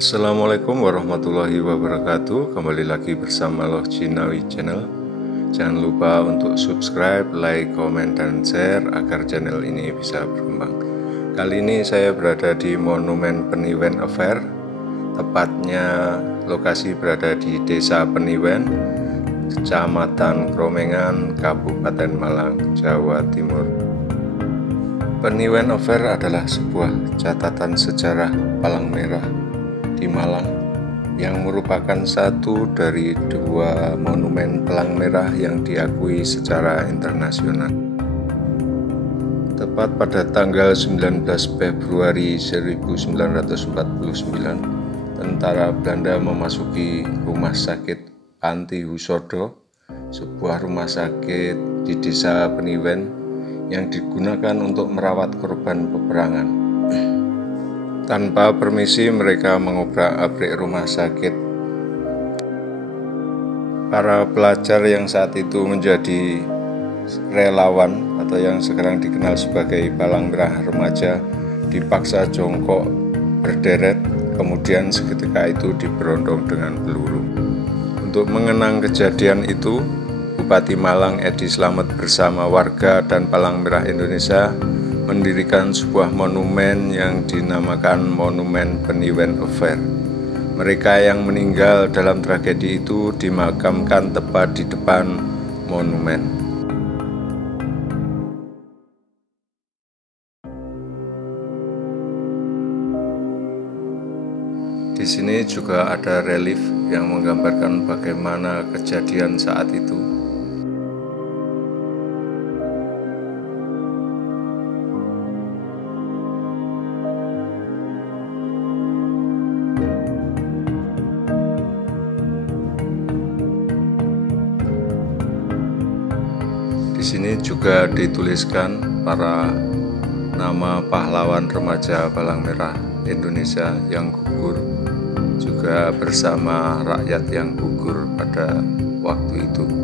Assalamualaikum warahmatullahi wabarakatuh. Kembali lagi bersama Loh Jinawi Channel. Jangan lupa untuk subscribe, like, komen, dan share agar channel ini bisa berkembang. Kali ini saya berada di Monumen Peniwen Affair. Tepatnya lokasi berada di Desa Peniwen, Kecamatan Kromengan, Kabupaten Malang, Jawa Timur. Peniwen Affair adalah sebuah catatan sejarah palang merah di Malang yang merupakan satu dari dua monumen palang merah yang diakui secara internasional. Tepat pada tanggal 19 Februari 1949, tentara Belanda memasuki rumah sakit Panti Husodo, sebuah rumah sakit di Desa Peniwen yang digunakan untuk merawat korban peperangan. Tanpa permisi mereka mengobrak-abrik rumah sakit. Para pelajar yang saat itu menjadi relawan atau yang sekarang dikenal sebagai palang merah remaja dipaksa jongkok berderet, kemudian seketika itu diberondong dengan peluru. Untuk mengenang kejadian itu, Bupati Malang Edi Slamet bersama warga dan Palang Merah Indonesia mendirikan sebuah monumen yang dinamakan Monumen Peniwen Affair. Mereka yang meninggal dalam tragedi itu dimakamkan tepat di depan monumen. Di sini juga ada relief yang menggambarkan bagaimana kejadian saat itu. Di sini juga dituliskan para nama pahlawan remaja Palang Merah Indonesia yang gugur, juga bersama rakyat yang gugur pada waktu itu.